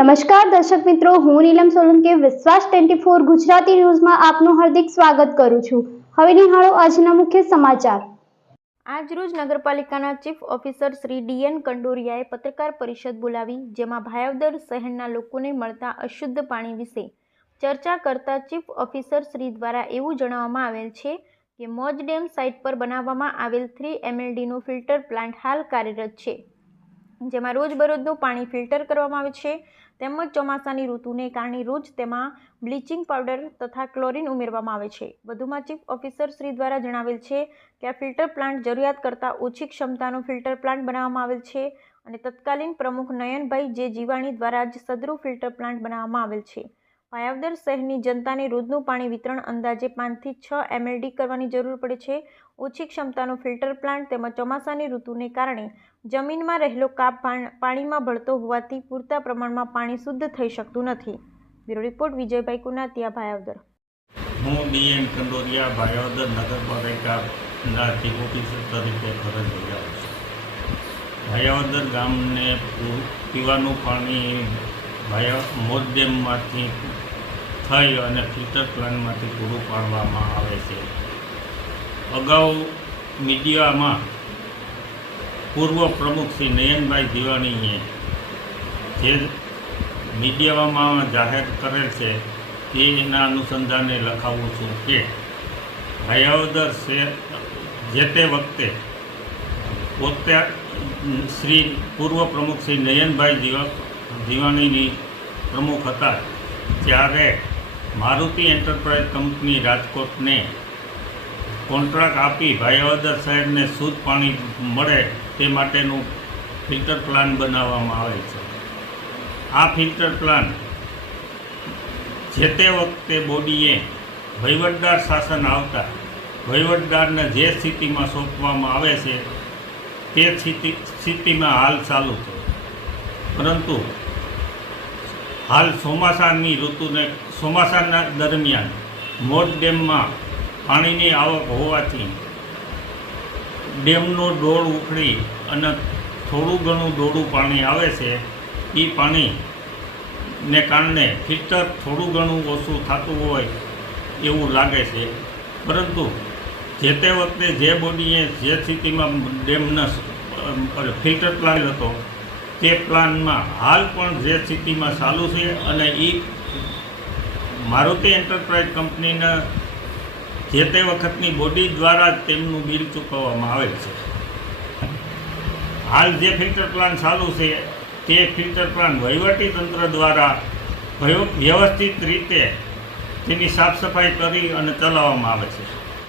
નમસ્કાર દર્શક મિત્રો, હું નીલમ સોલંકી વિશ્વાસ 24 ગુજરાતી ન્યૂઝમાં આપનું હાર્દિક સ્વાગત કરું છું। હવે નિહાળો આજના મુખ્ય સમાચાર। આજરોજ નગરપાલિકાના ચીફ ઓફિસર શ્રી ડીએન કંડોરિયાએ પત્રકાર પરિષદ બોલાવી, જેમાં ભાયાવદર શહેરના લોકોને મળતા અશુદ્ધ પાણી વિશે ચર્ચા કરતા ચીફ ઓફિસર શ્રી દ્વારા એવું જણાવવામાં આવેલ છે કે મોજ ડેમ સાઇટ પર બનાવવામાં આવેલ 3 MLDનો ફિલ્ટર પ્લાન્ટ હાલ કાર્યરત છે, જેમાં રોજબરોજનું પાણી ફિલ્ટર કરવામાં આવે છે, તેમજ ચોમાસાની ઋતુને કારણે રોજ તેમાં બ્લીચિંગ પાવડર તથા ક્લોરીન ઉમેરવામાં આવે છે। વધુમાં ચીફ ઓફિસર શ્રી દ્વારા જણાવેલ છે કે આ ફિલ્ટર પ્લાન્ટ જરૂરિયાત કરતાં ઓછી ક્ષમતાનો ફિલ્ટર પ્લાન્ટ બનાવવામાં આવેલ છે અને તત્કાલીન પ્રમુખ નયનભાઈ જે જીવાણી દ્વારા જ સદરુ ફિલ્ટર પ્લાન્ટ બનાવવામાં આવેલ છે। ભાયાવદર શહેરની જનતાને રોજનું પાણી વિતરણ અંદાજે 5 થી 6 MLD કરવાની જરૂર પડે છે। ઓછી ક્ષમતાનો ફિલ્ટર પ્લાન્ટ તેમજ ચોમાસાની ઋતુને કારણે જમીનમાં રહેલો કાપ પાણીમાં ભળતો હોવાથી પૂરતા પ્રમાણમાં પાણી શુદ્ધ થઈ શકતું નથી। Bureau report Vijaybhai Kunatiya, Bhayavadar. હું ડીએન કંડોરિયા ભાયાવદર નગરપાલિકાના ચીફ ઓફિસર તરીકે ફરજ બજાવું છું। ભાયાવદર ગામને પીવાનું પાણી મોજ ડેમમાંથી થઈ અને ફિલ્ટર પ્લાન્ટમાંથી પૂરું પાડવામાં આવે છે। અગાઉ મીડિયામાં પૂર્વ પ્રમુખ શ્રી નયનભાઈ જીવાણીએ જે મીડિયામાં જાહેર કરેલ છે તેના અનુસંધાને લખાવું છું કે ભાયાવદર શહેર જે તે વખતે પોતે શ્રી પૂર્વ પ્રમુખ શ્રી નયનભાઈ જીવાણીની પ્રમુખ હતા, ત્યારે મારુતિ એન્ટરપ્રાઇઝ કંપની રાજકોટને કોન્ટ્રાક્ટ આપી ભાયાવદર શહેરને શુદ્ધ પાણી મળે તે માટેનું ફિલ્ટર પ્લાન્ટ બનાવવામાં આવે છે। આ ફિલ્ટર પ્લાન્ટ જે તે વખતે બોડીએ વહીવટદાર શાસન આવતા વહીવટદારને જે સ્થિતિમાં સોંપવામાં આવે છે તે સ્થિતિમાં હાલ ચાલુ છે, પરંતુ હાલ ચોમાસાના દરમિયાન મોજ ડેમમાં પાણીની આવક હોવાથી ડેમનો ડોળ ઉખડી અને થોડું ઘણું ડોળું પાણી આવે છે। એ પાણીને કારણે ફિલ્ટર થોડું ઘણું ઓછું થતું હોય એવું લાગે છે, પરંતુ જે તે વખતે જે બોડીએ જે સ્થિતિમાં ડેમનો ફિલ્ટર પ્લાન્ટ હતો તે પ્લાન્ટમાં હાલ પણ જે સ્થિતિમાં ચાલુ છે અને એ મારુતિ એન્ટરપ્રાઇઝ કંપનીના જે તે વખતની બોડી દ્વારા જ તેમનું બિલ ચૂકવવામાં આવે છે। હાલ જે ફિલ્ટર પ્લાન્ટ ચાલુ છે તે ફિલ્ટર પ્લાન્ટ વહીવટી તંત્ર દ્વારા વ્યવસ્થિત રીતે તેની સાફ સફાઈ કરી અને ચલાવવામાં આવે છે।